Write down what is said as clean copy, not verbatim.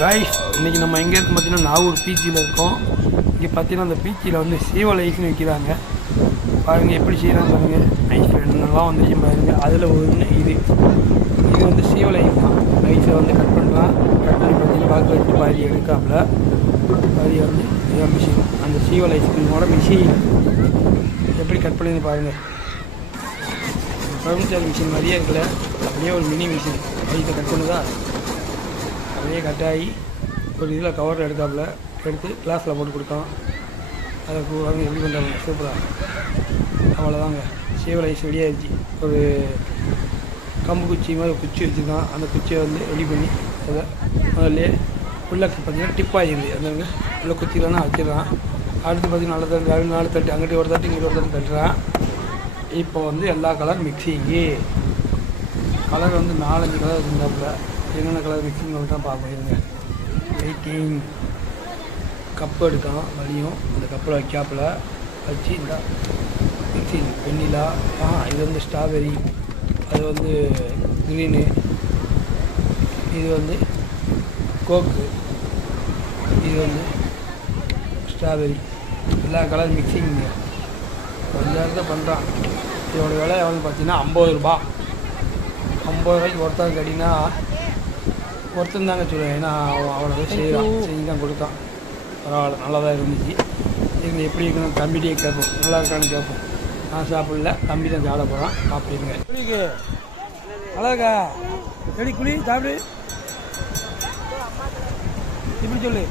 Guys இன்றைக்கி நம்ம எங்கே இருக்கோம் பார்த்தீங்கன்னா நாகூர் பீச்சில் இருக்கோம். இங்கே பார்த்தீங்கன்னா அந்த பீச்சில் வந்து சீவல் ஐஸ்னு விற்கிறாங்க. பாருங்கள் எப்படி செய்கிறாங்க பாருங்கள். ஐஸ் என்னெல்லாம் வந்துச்சு பாருங்கள். அதில் ஒன்று இது வந்து சீவல் ஐஸ் தான். ஐஸை வந்து கட் பண்ணலாம். கட் பண்ணி பார்த்தீங்கன்னா பார்க்க வச்சு பாதி எடுக்காப்புல பாதி வந்து இதான் மிஷின். அந்த சீவல் ஐஸ்கிரீமோட மிஷின் எப்படி கட் பண்ணி பாருங்கள். ஃபர்னிச்சர் மிஷின் மாதிரியே இருக்குல்ல, அப்படியே ஒரு மினி மிஷின். ஐஸை கட் பண்ணுதா அப்படியே கட்டாகி ஒரு இதில் கவரில் எடுத்தாப்புல எடுத்து கிளாஸில் போட்டு கொடுத்தோம். அதை வாங்க எப்படி பண்ணுறாங்க சூப்பராக. அவ்வளோதாங்க, சீவல் ஐஸ் ரெடி ஆகிடுச்சு. ஒரு கம்பு குச்சி மாதிரி குச்சி வச்சுருக்கான். அந்த குச்சியை வந்து ரெடி பண்ணி அதை முதல்ல உள்ளே பார்த்தீங்கன்னா டிப் ஆகிடுது. அந்த உள்ள குச்சியில் தான் வச்சிடறான். அடுத்து பார்த்தீங்கன்னா நாலு தட்டு அங்கிட்டு ஒரு தட்டு இங்கிட்டு ஒரு தட்டு தட்டுறான். இப்போ வந்து எல்லா கலர் மிக்சிங்கு கலர் வந்து 4-5 கலர் இருந்தாப்புல. என்னென்ன கலர் மிக்சிங் தான் பார்ப்போம். இருங்க வெயிட்டிங். கப்பு எடுக்கலாம் வலியும் அந்த கப்பில் வைக்காப்பில் வச்சு இந்த மிக்சிங் வெண்ணிலா. இது வந்து ஸ்ட்ராபெரி, அது வந்து க்ரீனு, இது வந்து கோக்கு, இது வந்து ஸ்ட்ராபெரி. எல்லா கலர் மிக்சிங்க கொஞ்ச நேரத்தை பண்ணுறான். இதோட விலை எவ்வளோன்னு பார்த்தீங்கன்னா 50 ரூபா. 50 ரூபாய்க்கு ஒருத்தர் கட்டினா ஒருத்தன் தாங்க சொல்லுவேன். ஏன்னா அவ்வளோ செய்கிறான், செஞ்சு தான் கொடுத்தான். பரவாயில்ல, நல்லா தான் இருந்துச்சு. இவங்க எப்படி இருக்கணும் தம்பிகிட்டே கேட்போம், நல்லா இருக்கான்னு கேட்போம். நான் சாப்பிடல, தம்பி தான் சாப்பிட போகிறான். சாப்பிடுங்க. குளிக்கு நல்லா இருக்கா? எப்படி குளி சாப்பிடு இப்படி சொல்லு.